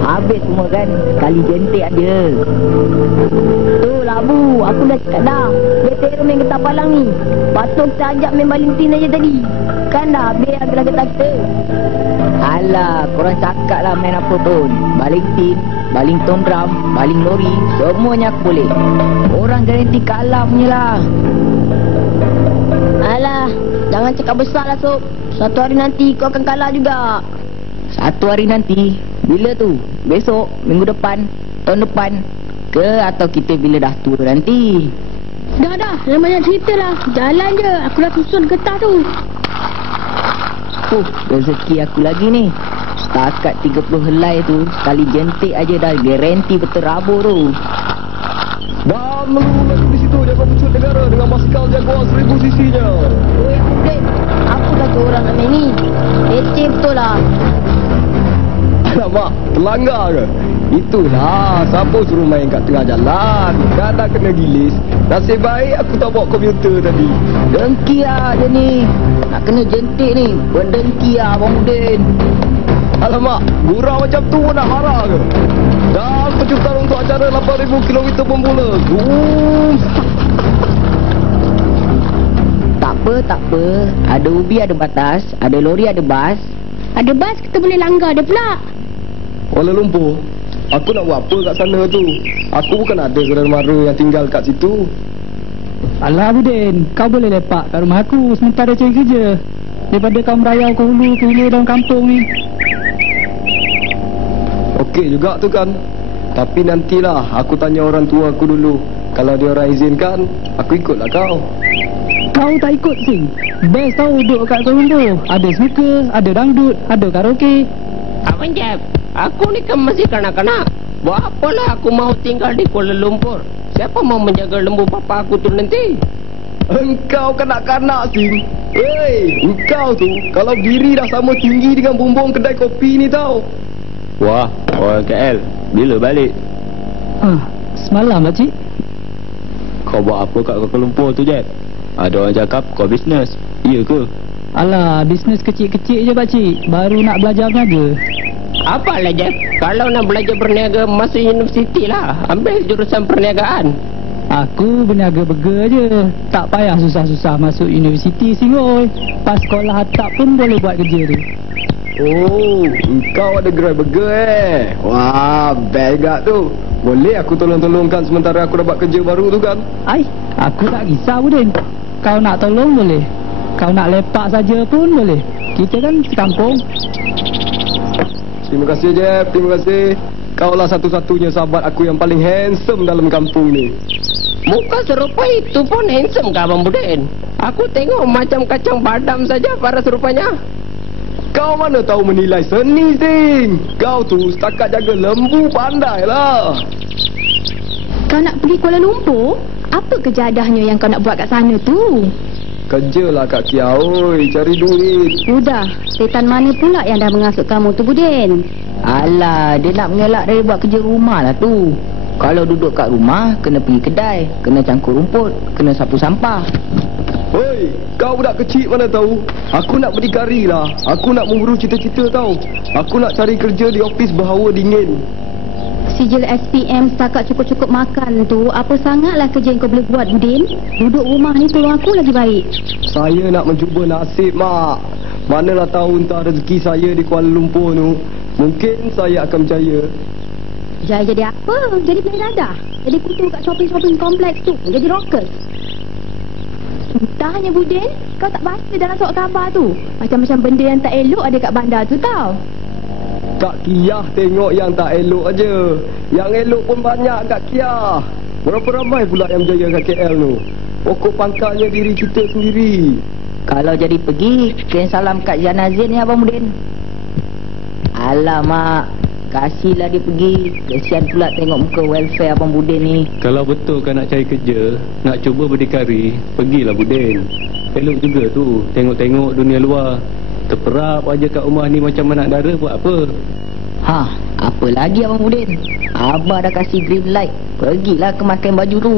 Habis semua kan, kali jentik aja. Tu labu, aku dah cakap dah. Dia teror main getah palang ni. Patut kita ajak main Valentin aja tadi. Kan dah habis agak getah kita. Alah, korang cakap lah main apa pun. Valentin, baling tondram, baling lori, semuanya aku boleh. Orang garanti kalah punya lah. Alah, jangan cakap besar lah Sob. Satu hari nanti kau akan kalah juga. Satu hari nanti? Bila tu? Besok? Minggu depan? Tahun depan? Ke atau kita bila dah tua nanti? Dah, jangan banyak cerita lah. Jalan je, aku dah susun getah tu. Rezeki aku lagi ni. Setakat 30 helai tu, sekali jentik aja dah garanti betul rabur tu. Dan melulu di situ jaga pucut negara dengan basikal Jaguar 1000 cc-nya. Oi, Abdul, apa kata orang nak main ni? Leceh betul lah. Alamak, terlanggar ke? Itulah, siapa suruh main kat tengah jalan? Kan dah kena gilis. Nasib baik aku tak bawa komputer tadi. Dengki lah dia ni. Nak kena jentik ni. Berdengki lah Abang Udin. Alamak, gurau macam tu pun nak marah ke? Dan pecutan untuk acara 8,000 km pemula. Zoom. Tak apa. Ada ubi ada batas. Ada lori ada bas. Ada bas kita boleh langgar dia pula. Kuala Lumpur, aku nak buat apa kat sana tu? Aku bukan ada saudara mara yang tinggal kat situ. Alah Budin, kau boleh lepak kat rumah aku sementara cari kerja. Daripada kau merayau ke hulu ke hilir dalam kampung ni. Okey juga tu kan. Tapi nantilah aku tanya orang tua aku dulu. Kalau dia orang izinkan, aku ikutlah kau. Kau tak ikut sing. Best tau duduk kat Kuala Lumpur. Ada snooker, ada dangdut, ada karaoke. Abang Jeb, aku ni kan masih kanak-kanak. Buat apalah aku mau tinggal di Kuala Lumpur? Siapa mau menjaga lembu papa aku tu nanti? Engkau kanak-kanak sing. Hei, engkau tu kalau diri dah sama tinggi dengan bumbung kedai kopi ni tau. Wah, orang KL. Bila balik? Semalam lah cik. Kau buat apa kat Kuala Lumpur tu, Jeb? Ada orang cakap kau bisnes. Iya ke? Alah, bisnes kecil-kecil je pakcik. Baru nak belajar berniaga. Apalah Jeb, kalau nak belajar berniaga masuk universiti lah. Ambil jurusan perniagaan. Aku berniaga burger je. Tak payah susah-susah masuk universiti singoi. Pas sekolah atap pun boleh buat kerja tu. Oh, engkau ada gerai burger Wah, best gak tu. Boleh aku tolong-tolongkan sementara aku dapat kerja baru tu kan? Ai, aku tak kisah Budin. Kau nak tolong boleh. Kau nak lepak saja pun boleh. Kita kan sekampung. Terima kasih Jeb, terima kasih. Kaulah satu-satunya sahabat aku yang paling handsome dalam kampung ni. Muka serupa itu pun handsome ke Abang Budin? Aku tengok macam kacang badam saja paras rupanya. Kau mana tahu menilai seni, Sing? Kau tu setakat jaga lembu pandai lah. Kau nak pergi Kuala Lumpur? Apa kejadahnya yang kau nak buat kat sana tu? Kerjalah Kak Kia, oi, cari duit. Sudah, setan mana pula yang dah mengasut kamu tu Budin? Alah, dia nak mengelak dari buat kerja rumah lah tu. Kalau duduk kat rumah, kena pergi kedai, kena cangkul rumput, kena sapu sampah. Hoi, kau budak kecil mana tahu? Aku nak berdikari lah. Aku nak memburu cita-cita tahu. Aku nak cari kerja di ofis berhawa dingin. Sijil SPM setakat cukup-cukup makan tu, apa sangatlah kerja yang kau boleh buat Budin? Duduk rumah ni tolong aku lagi baik. Saya nak mencuba nasib, Mak. Manalah tahu entah rezeki saya di Kuala Lumpur tu. Mungkin saya akan berjaya. Jadi apa? Jadi beli dadah? Jadi kutu kat shopping-shopping kompleks tu? Jadi rocker? Entahnya Budin, kau tak baca dalam surat khabar tu? Macam-macam benda yang tak elok ada kat bandar tu tau. Tak kiyah tengok yang tak elok aja. Yang elok pun banyak kat kiyah. Berapa ramai pula yang berjaya kat KL tu? Pokok pangkalnya diri kita sendiri. Kalau jadi pergi, kirim salam kat Janazin ni Abang Mudin. Alamak, kasihlah dia pergi. Kesian pula tengok muka welfare Abang Budin ni. Kalau betul kan nak cari kerja, nak cuba berdikari, pergilah Budin. Elok juga tu, tengok-tengok dunia luar. Terperap aja kat rumah ni macam anak dara buat apa? Ha, apa lagi Abang Budin? Abang dah kasih green light. Pergilah ke makan baju tu.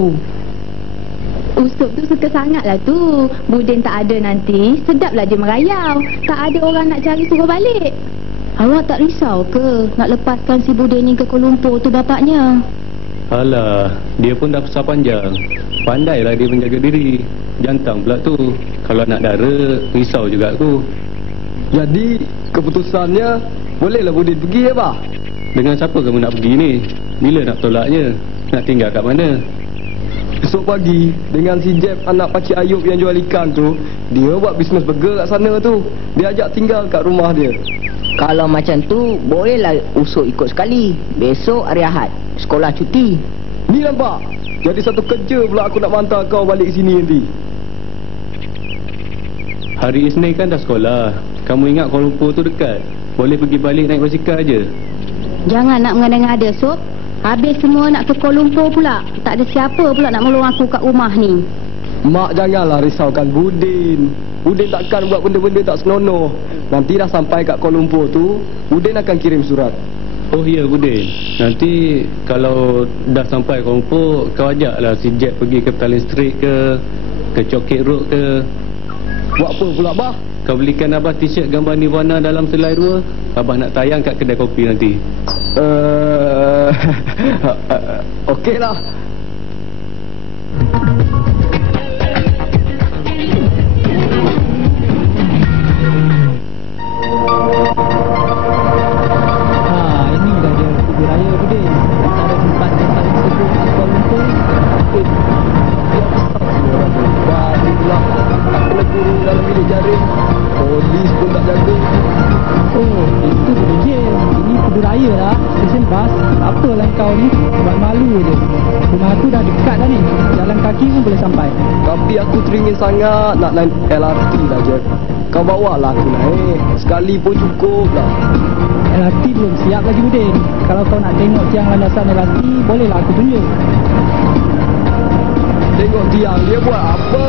Usop tu suka sangat lah tu. Budin tak ada nanti, sedaplah dia merayau. Tak ada orang nak cari suruh balik. Awak tak risau ke nak lepaskan si Budin ni ke Kuala Lumpur tu bapaknya? Alah, dia pun dah besar panjang. Pandailah dia menjaga diri. Jantang pula tu. Kalau nak dara, risau juga aku. Jadi, keputusannya, bolehlah Budin pergi ya, Bah? Dengan siapa kamu nak pergi ni? Bila nak tolaknya? Nak tinggal kat mana? Esok pagi, dengan si Jeb anak Pakcik Ayub yang jual ikan tu, dia buat bisnes burger kat sana tu. Dia ajak tinggal kat rumah dia. Kalau macam tu, bolehlah Usop ikut sekali. Besok hari Ahad, sekolah cuti. Ni nampak? Jadi satu kerja pula aku nak hantar kau balik sini nanti. Hari Isnin kan dah sekolah. Kamu ingat Kuala Lumpur tu dekat? Boleh pergi balik naik basikal je. Jangan nak mengada-ngada, Sob. Habis semua nak ke Kuala Lumpur pula. Tak ada siapa pula nak menolong aku kat rumah ni. Mak janganlah risaukan Budin. Budin takkan buat benda-benda tak senonoh. Nanti dah sampai kat Kuala Lumpur tu, Budin akan kirim surat. Oh ya Budin, nanti kalau dah sampai Kuala Lumpur, kau ajaklah si Jack pergi ke Petaling Street ke Cokit Road ke. Buat apa pula, Bah? Kau belikan Abah t-shirt gambar Nirvana dalam selai 2. Abah nak tayang kat kedai kopi nanti. Okeylah. Ini dah dia Kubur Raya Budin. Antara tempat yang paling sibuk di Kuala Lumpur. Baru pula tak kena kurung dalam bilik jaring. Polis pun tak jaga. Oh, itu Budin je. Ini Kubur Raya lah. Stesen bas. Apalah kau ni? Buat malu je. Rumah aku dah dekat dah ni. Jalan kaki pun boleh sampai. Tapi aku teringin sangat nak naik LRT lah, Jack. Kau bawa lah aku naik. Sekali pun cukup lah. LRT belum siap lagi Budin. Kalau kau nak tengok tiang landasan LRT, bolehlah aku tunjuk. Tengok tiang dia buat apa?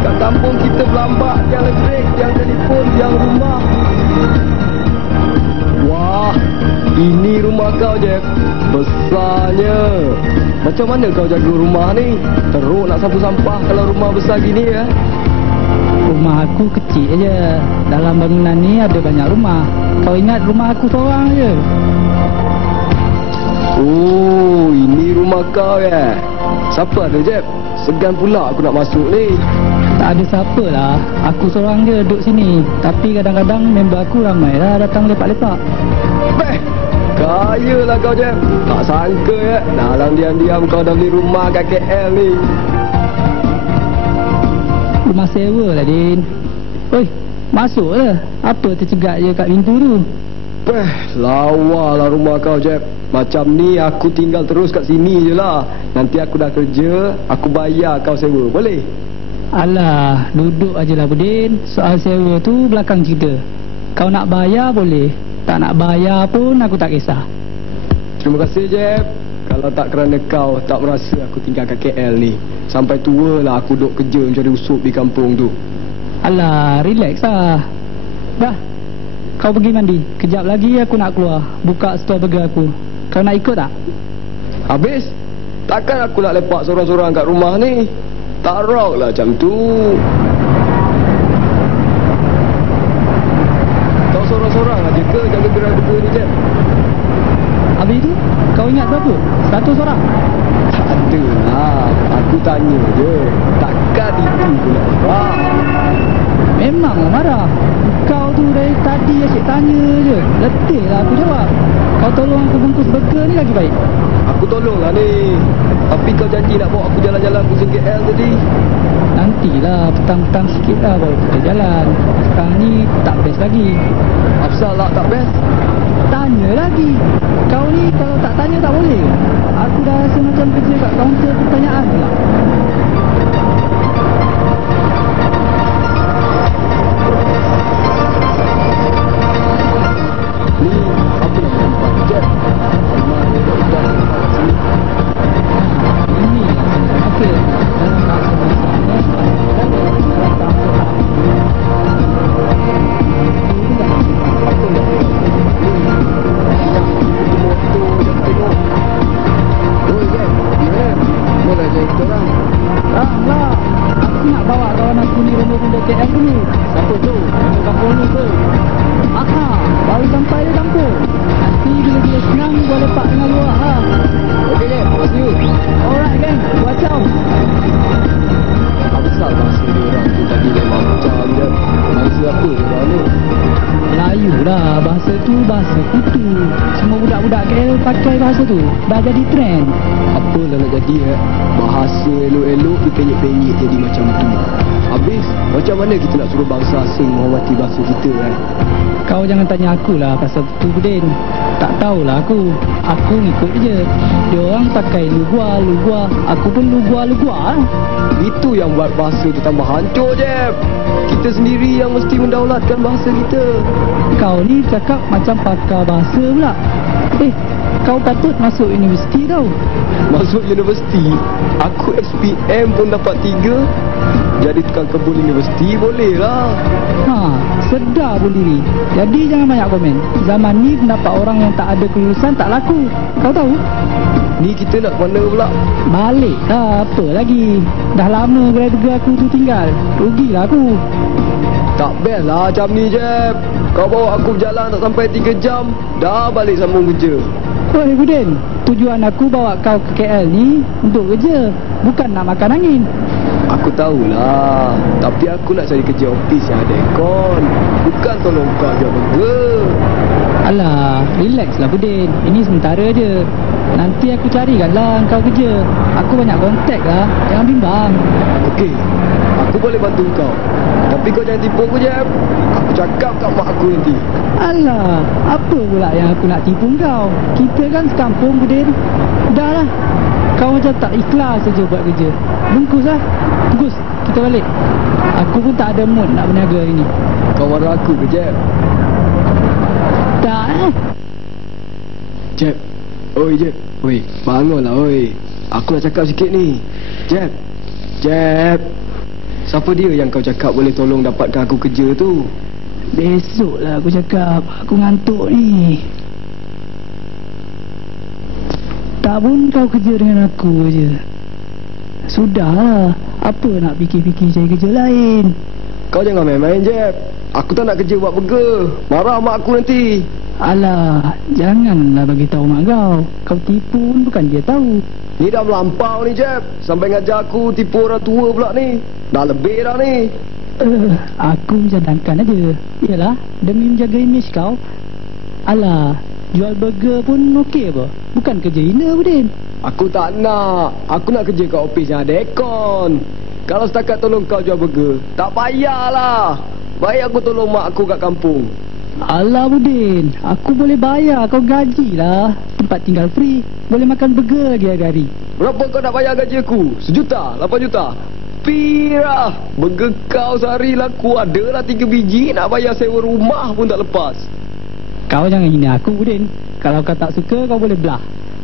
Kat kampung kita berlambak tiang listrik, tiang telefon, tiang rumah. Wah, ini rumah kau, Jack. Besarnya. Macam mana kau jaga rumah ni? Teruk nak sapu sampah kalau rumah besar gini ya? Rumah aku kecil je. Dalam bangunan ni ada banyak rumah. Kau ingat rumah aku seorang je. Oh, ini rumah kau ya? Siapa ada, Jeb? Segan pula aku nak masuk ni. Tak ada siapa lah. Aku seorang je duduk sini. Tapi kadang-kadang member aku ramai lah datang lepak-lepak. Beh, kaya lah kau, Jeb. Tak sangka ya, dalam diam-diam kau dah beli rumah kat KL ni. Rumah sewa lah, Din. Oi, masuk lah. Apa tercegat je kat pintu tu? Beh, lawa lah rumah kau, Jeb. Macam ni aku tinggal terus kat sini je lah. Nanti aku dah kerja, aku bayar kau sewa. Boleh? Alah, duduk ajalah Budin. Soal sewa tu belakang cerita. Kau nak bayar boleh. Tak nak bayar pun aku tak kisah. Terima kasih, Jeb. Kalau tak kerana kau, tak merasa aku tinggal kat KL ni. Sampai tua lah aku duduk kerja mencari usop di kampung tu. Alah, relax lah. Dah, kau pergi mandi. Kejap lagi aku nak keluar buka store burger aku. Kau nak ikut tak? Habis? Takkan aku nak lepak sorang-sorang kat rumah ni? Tak rock lah macam tu. Kau sorang-sorang aja ke jaga gerai burger ni, Jeb? Habis tu, kau ingat berapa? 100 orang? Tak ada lah. Aku tanya je. Takkan itu pula marah. Memanglah marah. Kau tu dari tadi asyik tanya je. Letih lah aku jawab. Kau tolong aku bungkus burger ni lagi baik. Aku tolonglah ni. Tapi kau janji nak bawa aku jalan-jalan pusing KL tadi. Nantilah, petang-petang sikit lah baru kita jalan. Sekarang ni tak best lagi. Apasal lah tak best? Tanya lagi. Kau ni kalau tak tanya tak boleh. Aku dah rasa macam kerja kat kaunter pertanyaan pula. Ni apa nak tempat Jeb? Rumah ni dah tempat sini. Ini okey. Dalam bahasa Malaysia dan dalam bahasa lah. Aku nak bawa kawan aku ni rumah-rumah KL dulu. Siapa tu? Kampung ni tu. Aha, baru sampai di kampung. Nanti bila-bila senang gua lepak dengan luar ha. Okey Jeb, see you. Alright gang, watch out. Apasal bahasa dia orang tu tadi memang macam Jeb. Bahasa apa dia orang ni? Melayu lah, bahasa tu bahasa kutu. Semua budak-budak KL pakai bahasa tu. Dah jadi trend. Apalah nak jadi bahasa elok-elok dipenyek-penyek jadi macam tu. Habis macam mana kita nak suruh bangsa asing menghormati bahasa kita Kau jangan tanya aku lah pasal tu Budin. Tak tahulah aku. Aku ngikut je. Dia orang pakai lugua. Aku pun lugua lah. Itu yang buat bahasa tu tambah hancur Jeb. Kita sendiri yang mesti mendaulatkan bahasa kita. Kau ni cakap macam pakar bahasa pula. Kau patut masuk universiti tau. Masuk universiti, aku SPM pun dapat 3. Jadi tukang kebun universiti boleh lah. Sedar pun diri. Jadi jangan banyak komen. Zaman ni pendapat orang yang tak ada kelulusan tak laku. Kau tahu? Ni kita nak mana pula? Balik lah, apa lagi. Dah lama gerai-gerai aku tu tinggal. Rugilah aku. Tak best lah macam ni Jeb. Kau bawa aku berjalan tak sampai 3 jam, dah balik sambung kerja. Oi Budin, tujuan aku bawa kau ke KL ni untuk kerja, bukan nak makan angin. Aku tahulah, tapi aku nak cari kerja ofis yang ada aircon, bukan tolong kau jual burger. Alah, relax lah Budin. Ini sementara je. Nanti aku carikanlah kau kerja. Aku banyak kontak lah, jangan bimbang. Okey, aku boleh bantu kau. Tapi kau jangan tipu aku Jeb. Aku cakap kat mak aku nanti. Alah, apa pula yang aku nak tipu kau? Kita kan sekampung Budin. Dah lah, kau macam tak ikhlas saja buat kerja. Bungkus lah. Bungkus, kita balik. Aku pun tak ada mood nak berniaga hari ni. Kau marah aku ke Jeb? Tak Jeb. Oi Jeb. Oi, bangunlah oi. Aku nak cakap sikit ni. Jeb. Siapa dia yang kau cakap boleh tolong dapatkan aku kerja tu? Besoklah aku cakap. Aku ngantuk ni. Tak pun kau kerja dengan aku je. Sudahlah. Apa nak fikir-fikir cari kerja lain? Kau jangan main-main Jeb. Aku tak nak kerja buat burger. Marah mak aku nanti. Alah, janganlah bagi tahu mak kau. Kau tipu pun bukan dia tahu. Ni dah melampau ni Jeb. Sampai ngajar aku tipu orang tua pula ni. Dah lebih dah ni. Aku mencadangkan aja. Yalah, demi menjaga imej kau. Alah, jual burger pun okey apa? Bukan kerja hina Budin. Aku tak nak. Aku nak kerja kat ofis yang ada aircon. Kalau setakat tolong kau jual burger, tak payahlah. Baik aku tolong mak aku kat kampung. Alah Budin, aku boleh bayar kau gajilah. Tempat tinggal free, boleh makan burger lagi hari-hari. Berapa kau nak bayar gaji aku? 1 juta? 8 juta? Pirah. Burger kau sehari laku adalah 3 biji. Nak bayar sewa rumah pun tak lepas. Kau jangan hina aku Budin. Kalau kau tak suka kau boleh belah.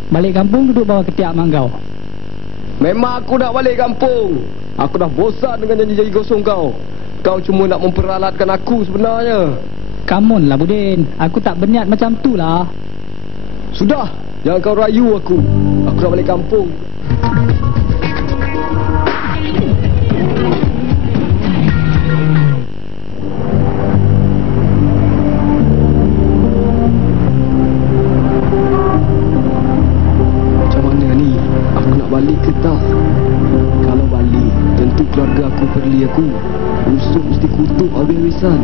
Balik kampung duduk bawah ketiak mak kau. Memang aku nak balik kampung. Aku dah bosan dengan janji-janji kosong kau. Kau cuma nak memperalatkan aku sebenarnya. Come on lah Budin. Aku tak berniat macam tu lah. Sudah, jangan kau rayu aku. Aku nak balik kampung. Macam mana ni? Aku nak balik ke tak? Kalau balik, tentu keluarga aku perli aku. Rusuk mesti kutuk habis-habisan.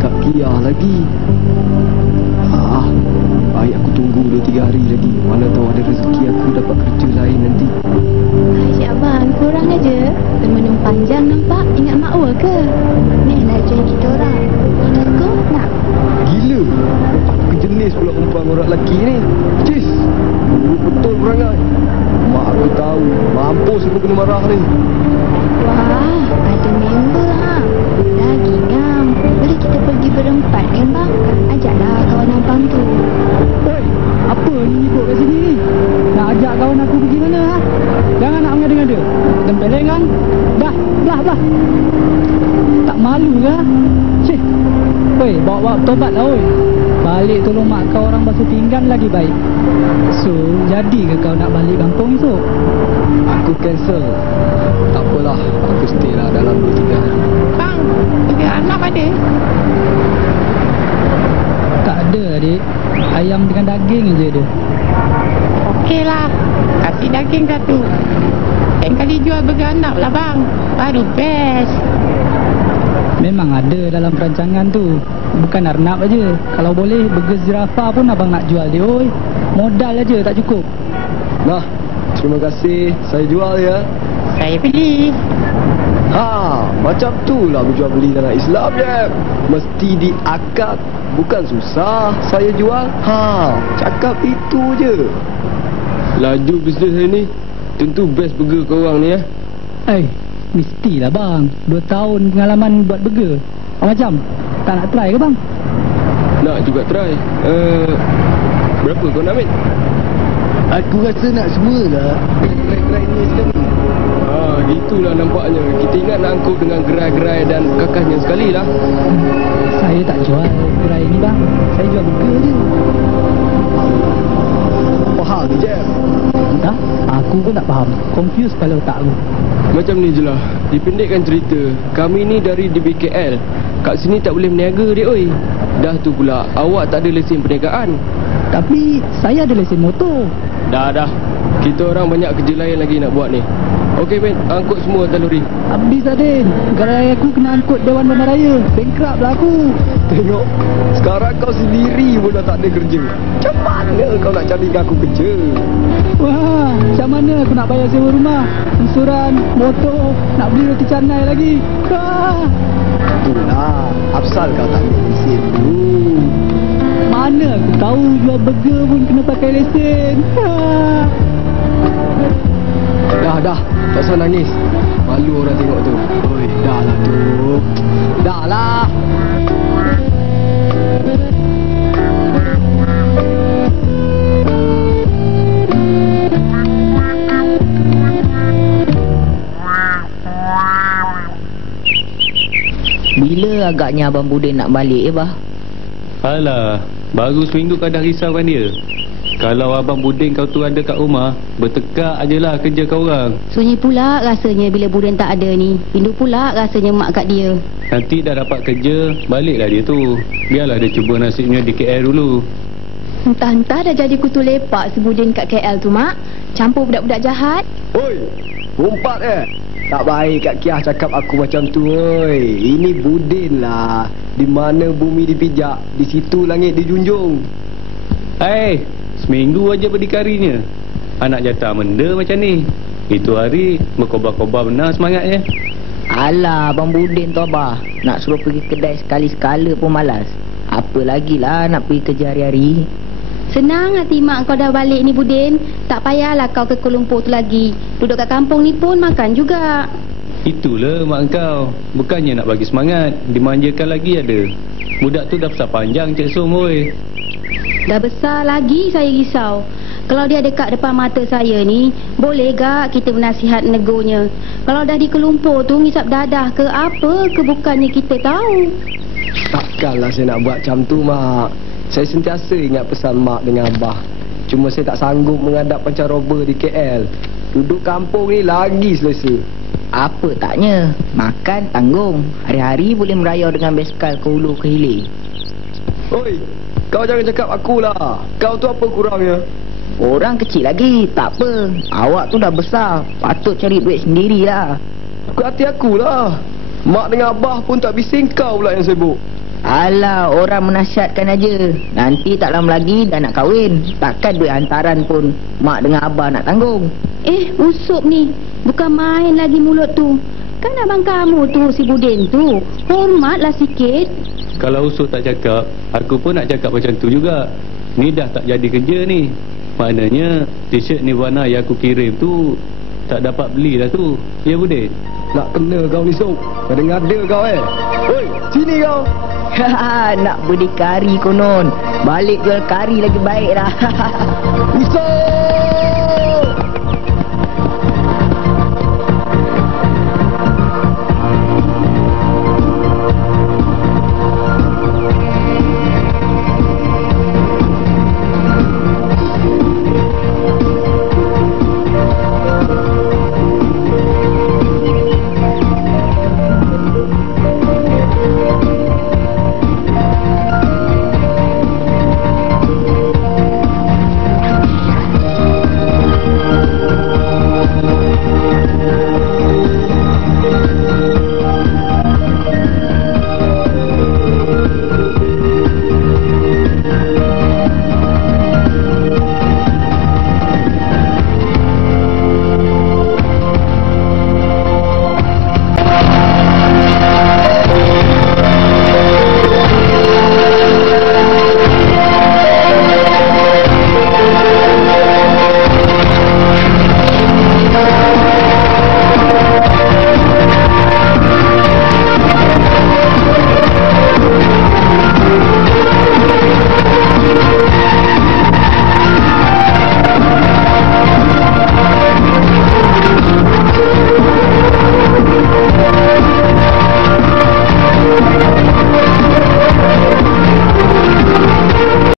Kak Kia lagi. Baik aku tunggu 2-3 hari lagi. Mana tahu ada rezeki aku budak lelaki ni. Cis, betul perangai. Mak aku tahu, mampus aku kena marah ni. Wah, ada member ha. Lagi ngam. Boleh kita pergi berempat kan bang? Ajaklah kawan abang tu. Oi, apa ni ikut kat sini ni? Nak ajak kawan aku pergi mana ha? Jangan nak mengada-ngada. Tempeleng kan? Dah. Tak malu ke? Cik. Oi, bawa tobat lah oi. Balik tolong mak kau orang basuh pinggan lagi baik. So, jadi ke kau nak balik kampung esok? Aku cancel. Tak apalah, aku stay lah dalam 2-3 hari. Bang, tiga anak ada. Tak ada adik. Ayam dengan daging je ada. Okey lah, kasih daging satu. Lain kali jual beranak lah bang. Baru best. Memang ada dalam perancangan tu. Bukan arnab aja. Kalau boleh burger zirafah pun abang nak jual dia oi. Modal aja tak cukup. Nah, terima kasih. Saya jual ya. Saya beli. Ha, macam tu lah berjual beli dalam Islam je. Mesti diakad. Bukan susah. Saya jual. Ha, cakap itu je. Laju bisnes hari ni. Tentu best burger korang ni ya. Mestilah bang. 2 tahun pengalaman buat burger. Macam tak nak try ke bang? Nak juga try. Berapa kau nak ambil? Aku rasa nak semualah. Gerai-gerai ni sekali. Gitulah nampaknya. Kita ingat nak angkut dengan gerai-gerai dan kakasnya sekali lah. Saya tak jual gerai ni bang. Saya jual burger je. Faham ni je. Entah, aku pun tak faham. Confused kalau tak aku. Macam ni je lah. Dipendekkan cerita, kami ni dari DBKL. Kat sini tak boleh berniaga dia oi. Dah tu pula, awak tak ada lesen perniagaan. Tapi saya ada lesen motor. Dah. Kita orang banyak kerja lain lagi nak buat ni. Okey Ben, angkut semua atas lori. Habis Adin. Gerai aku kena angkut Dewan Bandaraya. Bankrupt lah aku. Tengok, sekarang kau sendiri pun dah tak ada kerja. Macam mana kau nak cari aku kerja? Wah, macam mana aku nak bayar sewa rumah, insuran, motor, nak beli roti canai lagi. Itulah, Afsal kau tak ada lesen dulu. Mana aku tahu jual burger pun kena pakai lesen. Dah, tak usah nangis. Malu orang tengok tu. Oi, dah lah tu. Dah lah. Bila agaknya Abang Budin nak balik bah? Alah, baru seminggu kau dah risaukan dia. Kalau Abang Budin kau tu ada kat rumah, bertekak ajalah kerja kau orang. Sunyi pula rasanya bila Budin tak ada ni. Rindu pula rasanya mak kat dia. Nanti dah dapat kerja, baliklah dia tu. Biarlah dia cuba nasibnya di KL dulu. Entah-entah dah jadi kutu lepak si Budin kat KL tu mak. Campur budak-budak jahat. Oi, umpat tak baik Kak Kiah cakap aku macam tu, oi. Ini Budin lah. Di mana bumi dipijak, di situ langit dijunjung. Seminggu aja berdikarinya. Anak jatah menda macam ni. Itu hari berkobar-kobar benar semangatnya. Alah, Abang Budin tu abah. Nak suruh pergi kedai sekali-sekala pun malas. Apa lagi lah nak pergi kerja hari-hari. Senang hati mak kau dah balik ni Budin. Tak payahlah kau ke Kuala Lumpur tu lagi. Duduk kat kampung ni pun makan juga. Itulah mak kau. Bukannya nak bagi semangat, dimanjakan lagi ada. Budak tu dah besar panjang Cik Som oi. Dah besar lagi saya risau. Kalau dia dekat depan mata saya ni, boleh gak kita bernasihat negurnya? Kalau dah di Kuala Lumpur tu ngisap dadah ke apa ke bukannya kita tahu. Takkanlah saya nak buat macam tu, Mak. Saya sentiasa ingat pesan Mak dengan Abah. Cuma saya tak sanggup menghadap pancaroba di KL. Duduk kampung ni lagi selesa. Apa taknya? Makan tanggung. Hari-hari boleh merayau dengan basikal ke hulu ke hilir. Oi, kau jangan cakap akulah. Kau tu apa kurangnya? Orang kecil lagi, tak apa. Awak tu dah besar, patut cari duit sendirilah. Ke hati akulah. Mak dengan Abah pun tak bising, kau pula yang sibuk. Alah, orang menasihatkan aja. Nanti tak lama lagi dah nak kahwin. Takkan duit hantaran pun mak dengan Abah nak tanggung. Usup ni. Bukan main lagi mulut tu. Kan abang kamu tu si Budin tu. Hormatlah sikit. Kalau Usuk tak cakap, aku pun nak cakap macam tu juga. Ni dah tak jadi kerja ni. Maknanya t-shirt Nirvana yang aku kirim tu tak dapat beli dah tu. Ya Budin? Nak kena kau ni Sob. Ngada-ngada kau Oi, sini kau. Nak berdikari konon. Balik jual kari lagi baik lah. Usah.